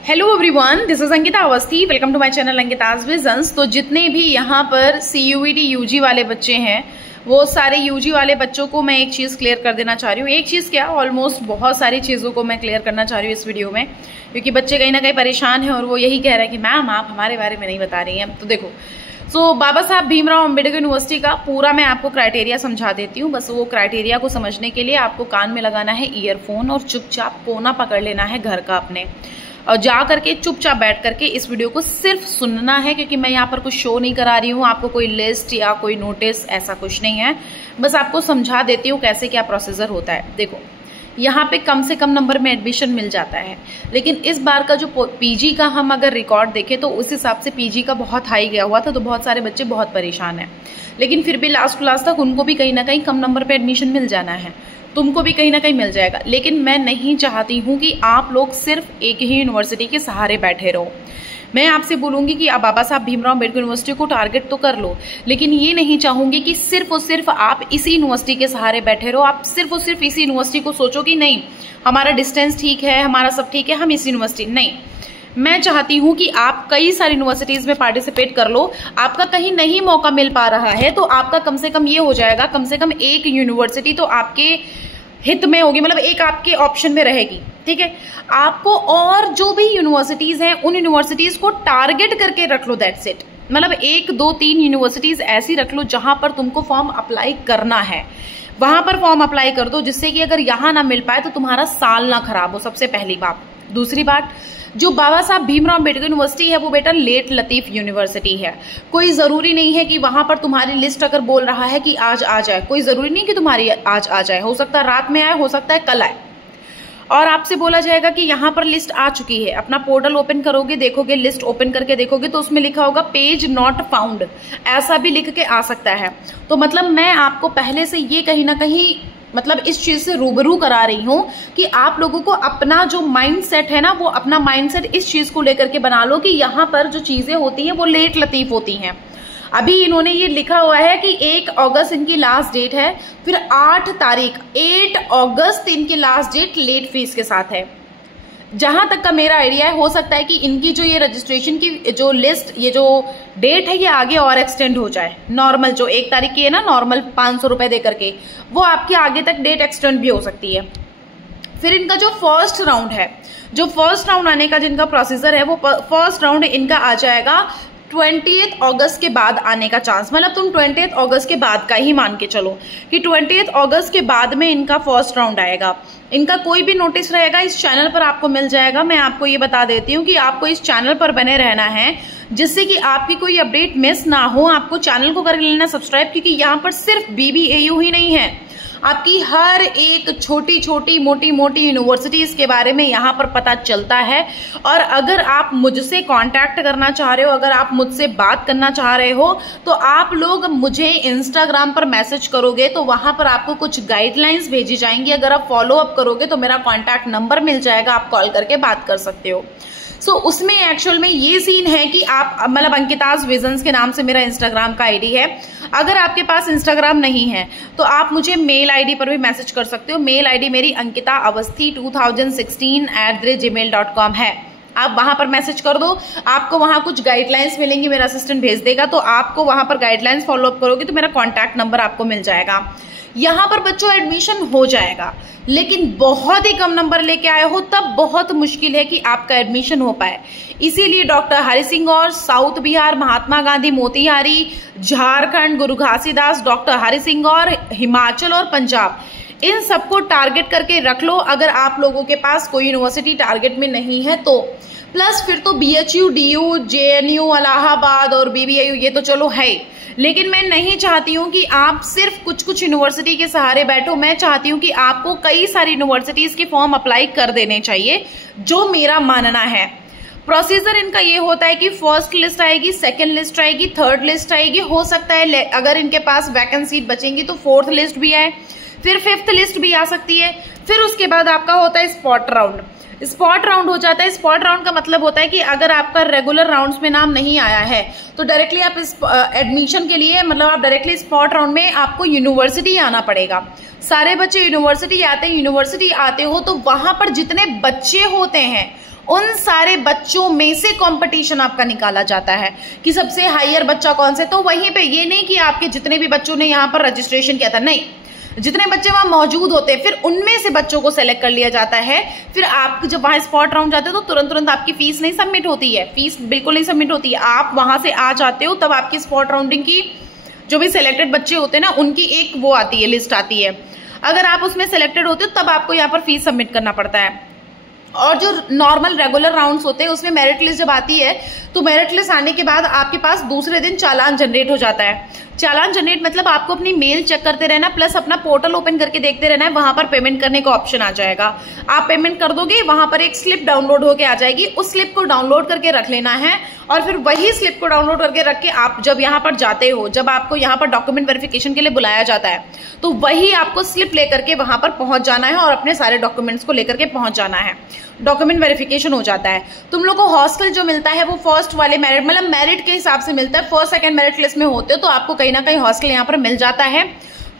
Hello everyone, this is Ankita Awasthi. Welcome to my channel Ankita's visions. तो जितने भी यहाँ पर CUET UG वाले बच्चे हैं, वो सारे UG वाले बच्चों को मैं एक चीज़ क्लियर कर देना चाह रही हूँ। एक चीज़ क्या, ऑलमोस्ट बहुत सारी चीज़ों को मैं क्लियर करना चाह रही हूँ इस वीडियो में, क्योंकि बच्चे कहीं ना कहीं परेशान हैं और वो यही कह रहे हैं कि मैम आप हमारे बारे में नहीं बता रही हैं। तो देखो, बाबा साहब भीमराव अंबेडकर यूनिवर्सिटी का पूरा मैं आपको क्राइटेरिया समझा देती हूँ। बस वो क्राइटेरिया को समझने के लिए आपको कान में लगाना है ईयरफोन और चुपचाप कोना पकड़ लेना है घर का अपने, और जा करके चुपचाप बैठ करके इस वीडियो को सिर्फ सुनना है, क्योंकि मैं यहाँ पर कुछ शो नहीं करा रही हूँ आपको, कोई लिस्ट या कोई नोटिस ऐसा कुछ नहीं है। बस आपको समझा देती हूँ कैसे क्या प्रोसीजर होता है। देखो, यहाँ पे कम से कम नंबर में एडमिशन मिल जाता है, लेकिन इस बार का जो PG का हम अगर रिकॉर्ड देखें तो उस हिसाब से PG का बहुत हाई गया हुआ था, तो बहुत सारे बच्चे बहुत परेशान हैं। लेकिन फिर भी लास्ट क्लास तक उनको भी कहीं ना कहीं कम नंबर पे एडमिशन मिल जाना है, तुमको भी कहीं ना कहीं मिल जाएगा। लेकिन मैं नहीं चाहती हूँ कि आप लोग सिर्फ एक ही यूनिवर्सिटी के सहारे बैठे रहो। मैं आपसे बोलूंगी कि आप बाबा साहब भीमराव अम्बेडकर यूनिवर्सिटी को टारगेट तो कर लो, लेकिन ये नहीं चाहूंगी कि सिर्फ और सिर्फ आप इसी यूनिवर्सिटी के सहारे बैठे रहो। आप सिर्फ और सिर्फ इसी यूनिवर्सिटी को सोचो कि नहीं हमारा डिस्टेंस ठीक है, हमारा सब ठीक है, हम इस यूनिवर्सिटी नहीं। मैं चाहती हूँ कि आप कई सारी यूनिवर्सिटीज में पार्टिसिपेट कर लो। आपका कहीं नहीं मौका मिल पा रहा है तो आपका कम से कम ये हो जाएगा, कम से कम एक यूनिवर्सिटी तो आपके हित में होगी, मतलब एक आपके ऑप्शन में रहेगी। ठीक है, आपको और जो भी यूनिवर्सिटीज हैं उन यूनिवर्सिटीज को टारगेट करके रख लो, दैट्स इट। मतलब 1 2 3 यूनिवर्सिटीज ऐसी रख लो जहां पर तुमको फॉर्म अप्लाई करना है, वहां पर फॉर्म अप्लाई कर दो, जिससे कि अगर यहां ना मिल पाए तो तुम्हारा साल ना खराब हो, सबसे पहली बात। दूसरी बात, जो बाबा साहब भीमराव अम्बेडकर यूनिवर्सिटी है वो बेटा लेट लतीफ यूनिवर्सिटी है। कोई जरूरी नहीं है कि वहां पर तुम्हारी लिस्ट अगर बोल रहा है कि आज आ जाए, कोई जरूरी नहीं कि तुम्हारी आज आ जाए, हो सकता है रात में आए, हो सकता है कल आए। और आपसे बोला जाएगा कि यहाँ पर लिस्ट आ चुकी है। अपना पोर्टल ओपन करोगे, देखोगे, लिस्ट ओपन करके देखोगे तो उसमें लिखा होगा पेज नॉट फाउंड, ऐसा भी लिख के आ सकता है। तो मतलब मैं आपको पहले से ये कहीं ना कहीं मतलब इस चीज से रूबरू करा रही हूं कि आप लोगों को अपना जो माइंडसेट है ना, वो अपना माइंडसेट इस चीज को लेकर के बना लो कि यहाँ पर जो चीजें होती हैं वो लेट लतीफ होती हैं। अभी इन्होंने ये लिखा हुआ है कि 1 अगस्त इनकी लास्ट डेट है, फिर 8 अगस्त इनकी लास्ट डेट लेट फीस के साथ है। जहां तक का मेरा आइडिया है, हो सकता है कि इनकी जो ये रजिस्ट्रेशन की जो लिस्ट, ये जो डेट है, ये आगे और एक्सटेंड हो जाए। नॉर्मल जो 1 तारीख की है ना, नॉर्मल 500 रुपए दे करके, वो आपके आगे तक डेट एक्सटेंड भी हो सकती है। फिर इनका जो फर्स्ट राउंड है, जो फर्स्ट राउंड आने का जिनका प्रोसीजर है, वो फर्स्ट राउंड इनका आ जाएगा 20 अगस्त के बाद आने का चांस। मतलब तुम 20 अगस्त के बाद का ही मान के चलो कि 20 अगस्त के बाद में इनका फर्स्ट राउंड आएगा। इनका कोई भी नोटिस रहेगा इस चैनल पर आपको मिल जाएगा। मैं आपको ये बता देती हूँ कि आपको इस चैनल पर बने रहना है, जिससे कि आपकी कोई अपडेट मिस ना हो। आपको चैनल को कर लेना सब्सक्राइब, क्योंकि यहाँ पर सिर्फ BBAU ही नहीं है, आपकी हर एक छोटी छोटी मोटी मोटी यूनिवर्सिटीज के बारे में यहाँ पर पता चलता है। और अगर आप मुझसे कांटेक्ट करना चाह रहे हो, अगर आप मुझसे बात करना चाह रहे हो, तो आप लोग मुझे इंस्टाग्राम पर मैसेज करोगे तो वहां पर आपको कुछ गाइडलाइंस भेजी जाएंगी। अगर आप फॉलो अप करोगे तो मेरा कॉन्टैक्ट नंबर मिल जाएगा, आप कॉल करके बात कर सकते हो। उसमें एक्चुअल में ये सीन है कि आप मतलब अंकिताज विजन्स के नाम से मेरा इंस्टाग्राम का ID है। अगर आपके पास इंस्टाग्राम नहीं है तो आप मुझे मेल ID पर भी मैसेज कर सकते हो। मेल ID मेरी ankitaavasthi2016@gmail.com है। आप वहां पर मैसेज कर दो, आपको वहां कुछ गाइडलाइंस मिलेंगी, मेरा असिस्टेंट भेज देगा, तो आपको वहां पर गाइडलाइंस फॉलो अप करोगे तो मेरा कॉन्टैक्ट नंबर आपको मिल जाएगा। यहाँ पर बच्चों एडमिशन हो जाएगा, लेकिन बहुत ही कम नंबर लेके आए हो तब बहुत मुश्किल है कि आपका एडमिशन हो पाए। इसीलिए डॉक्टर हरि सिंह और साउथ बिहार, महात्मा गांधी मोतिहारी, झारखंड गुरु घासीदास, डॉक्टर हरि सिंह और हिमाचल और पंजाब, इन सबको टारगेट करके रख लो। अगर आप लोगों के पास कोई यूनिवर्सिटी टारगेट में नहीं है तो प्लस फिर तो BHU, DU, JNU, इलाहाबाद और BBAU ये तो चलो है, लेकिन मैं नहीं चाहती हूं कि आप सिर्फ कुछ कुछ यूनिवर्सिटी के सहारे बैठो। मैं चाहती हूं कि आपको कई सारी यूनिवर्सिटीज के फॉर्म अप्लाई कर देने चाहिए, जो मेरा मानना है। प्रोसीजर इनका ये होता है कि फर्स्ट लिस्ट आएगी, सेकंड लिस्ट आएगी, थर्ड लिस्ट आएगी, हो सकता है अगर इनके पास वैकेंसी बचेंगी तो फोर्थ लिस्ट भी आए, फिर फिफ्थ लिस्ट भी आ सकती है। फिर उसके बाद आपका होता है स्पॉट राउंड। स्पॉट राउंड हो जाता है। स्पॉट राउंड का मतलब होता है कि अगर आपका रेगुलर राउंड्स में नाम नहीं आया है तो डायरेक्टली आप इस एडमिशन के लिए मतलब आप डायरेक्टली स्पॉट राउंड में आपको यूनिवर्सिटी आना पड़ेगा। सारे बच्चे यूनिवर्सिटी आते हैं, यूनिवर्सिटी आते हो तो वहां पर जितने बच्चे होते हैं उन सारे बच्चों में से कंपटीशन आपका निकाला जाता है कि सबसे हायर बच्चा कौन से। तो वहीं पे ये नहीं कि आपके जितने भी बच्चों ने यहाँ पर रजिस्ट्रेशन किया था, नहीं, जितने बच्चे वहां मौजूद होते हैं फिर उनमें से बच्चों को सेलेक्ट कर लिया जाता है। फिर आप जब वहां स्पॉट राउंड जाते हो तो तुरंत आपकी फीस नहीं सबमिट होती है, फीस बिल्कुल नहीं सबमिट होती है। आप वहां से आ जाते हो तब आपकी स्पॉट राउंडिंग की जो भी सिलेक्टेड बच्चे होते हैं ना उनकी एक वो आती है, लिस्ट आती है। अगर आप उसमें सिलेक्टेड होते हो तब आपको यहाँ पर फीस सबमिट करना पड़ता है। और जो नॉर्मल रेगुलर राउंड्स होते हैं उसमें मेरिट लिस्ट जब आती है तो मेरिट लिस्ट आने के बाद आपके पास दूसरे दिन चालान जनरेट हो जाता है। चालान जनरेट मतलब आपको अपनी मेल चेक करते रहना प्लस अपना पोर्टल ओपन करके देखते रहना है, वहां पर पेमेंट करने का ऑप्शन आ जाएगा। आप पेमेंट कर दोगे, वहां पर एक स्लिप डाउनलोड होके आ जाएगी, उस स्लिप को डाउनलोड करके रख लेना है और फिर वही स्लिप को डाउनलोड करके रख के आप जब यहाँ पर जाते हो, जब आपको यहाँ पर डॉक्यूमेंट वेरिफिकेशन के लिए बुलाया जाता है तो वही आपको स्लिप लेकर के वहां पर पहुंच जाना है और अपने सारे डॉक्यूमेंट्स को लेकर के पहुंच जाना है। डॉक्यूमेंट वेरिफिकेशन हो जाता है। तुम लोग को हॉस्टल जो मिलता है वो फर्स्ट वाले मेरिट मतलब मेरिट के हिसाब से मिलता है। फर्स्ट सेकंड मेरिट लिस्ट में होते हो तो आपको कहीं ना कहीं हॉस्टल यहाँ पर मिल जाता है।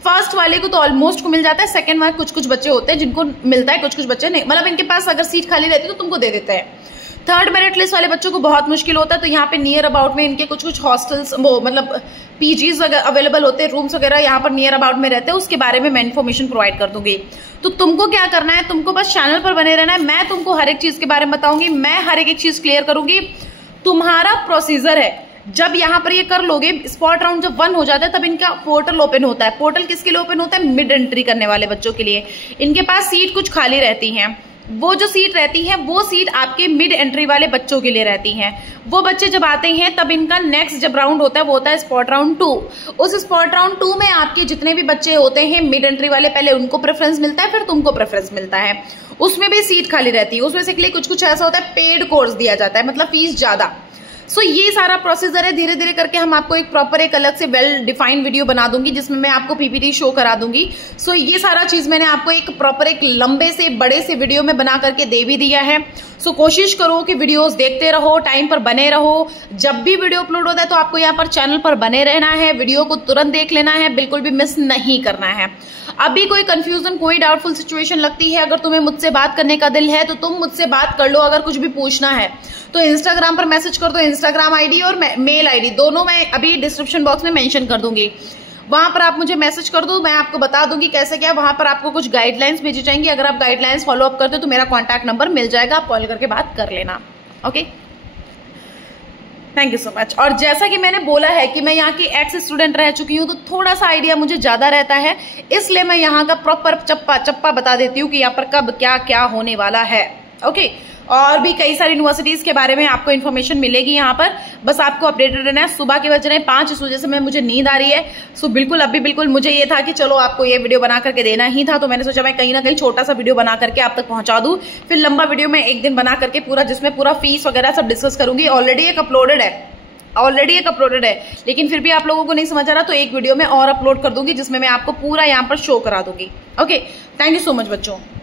फर्स्ट वाले को तो ऑलमोस्ट को मिल जाता है, सेकंड वाले कुछ कुछ बच्चे होते हैं जिनको मिलता है, कुछ कुछ बच्चे नहीं, मतलब इनके पास अगर सीट खाली रहती है तो तुमको दे देते हैं। थर्ड मेरिट लिस्ट वाले बच्चों को बहुत मुश्किल होता है तो यहाँ पे नियर अबाउट में इनके कुछ कुछ हॉस्टल्स वो मतलब पीजीज अवेलेबल होते हैं, रूम्स वगैरह यहाँ पर नियर अबाउट में रहते हैं, उसके बारे में मैं इन्फॉर्मेशन प्रोवाइड कर दूंगी। तो तुमको क्या करना है, तुमको बस चैनल पर बने रहना है। मैं तुमको हर एक चीज के बारे में बताऊंगी, मैं हर एक चीज क्लियर करूंगी। तुम्हारा प्रोसीजर है जब यहाँ पर ये कर लोगे, स्पॉट राउंड जब 1 हो जाता है तब इनका पोर्टल ओपन होता है। पोर्टल किसके लिए ओपन होता है? मिड एंट्री करने वाले बच्चों के लिए। इनके पास सीट कुछ खाली रहती हैं, वो जो सीट रहती है वो सीट आपके मिड एंट्री वाले बच्चों के लिए रहती हैं। वो बच्चे जब आते हैं तब इनका नेक्स्ट जब राउंड होता है वो होता है स्पॉट राउंड 2। उस स्पॉट राउंड 2 में आपके जितने भी बच्चे होते हैं मिड एंट्री वाले, पहले उनको प्रेफरेंस मिलता है फिर तुमको प्रेफरेंस मिलता है। उसमें भी सीट खाली रहती है। उसमें से के लिए कुछ कुछ ऐसा होता है पेड कोर्स दिया जाता है, मतलब फीस ज्यादा। सो ये सारा प्रोसीजर है। धीरे धीरे करके हम आपको एक प्रॉपर एक अलग से वेल डिफाइंड वीडियो बना दूंगी जिसमें मैं आपको पीपीटी शो करा दूंगी। सो ये सारा चीज मैंने आपको एक प्रॉपर एक लंबे से बड़े से वीडियो में बना करके दे भी दिया है। सो कोशिश करो कि वीडियोस देखते रहो, टाइम पर बने रहो। जब भी वीडियो अपलोड होता है तो आपको यहाँ पर चैनल पर बने रहना है, वीडियो को तुरंत देख लेना है, बिल्कुल भी मिस नहीं करना है। अभी कोई कंफ्यूजन, कोई डाउटफुल सिचुएशन लगती है, अगर तुम्हें मुझसे बात करने का दिल है तो तुम मुझसे बात कर लो। अगर कुछ भी पूछना है तो इंस्टाग्राम पर मैसेज कर दो। इंस्टाग्राम आईडी और मेल आईडी दोनों मैं अभी डिस्क्रिप्शन बॉक्स में मेंशन कर दूंगी, वहां पर आप मुझे मैसेज कर दो, मैं आपको बता दूंगी कैसे क्या। वहां पर आपको कुछ गाइडलाइंस भेजी जाएंगी, अगर आप गाइडलाइंस फॉलो अप करते हो तो मेरा कॉन्टैक्ट नंबर मिल जाएगा, आप कॉल करके बात कर लेना। Okay, thank you so much. और जैसा कि मैंने बोला है कि मैं यहाँ की एक्स स्टूडेंट रह चुकी हूँ तो थोड़ा सा आइडिया मुझे ज्यादा रहता है, इसलिए मैं यहाँ का प्रॉपर चप्पा चप्पा बता देती हूँ कि यहाँ पर कब क्या क्या होने वाला है। ओके, और भी कई सारी यूनिवर्सिटीज के बारे में आपको इन्फॉर्मेशन मिलेगी यहाँ पर, बस आपको अपडेटेड रहना है। सुबह के बज रहे हैं 5, इस वजह से मुझे नींद आ रही है। सो बिल्कुल अभी बिल्कुल मुझे ये था कि चलो आपको ये वीडियो बना करके देना ही था, तो मैंने सोचा मैं कहीं ना कहीं छोटा सा वीडियो बना करके आप तक पहुंचा दूं। फिर लंबा वीडियो मैं एक दिन बना करके पूरा, जिसमें पूरा फीस वगैरह सब डिस्कस करूंगी। ऑलरेडी एक अपलोडेड है, लेकिन फिर भी आप लोगों को नहीं समझ आ रहा तो एक वीडियो में और अपलोड कर दूंगी जिसमें मैं आपको पूरा यहाँ पर शो करा दूंगी। Okay, thank you so much बच्चों।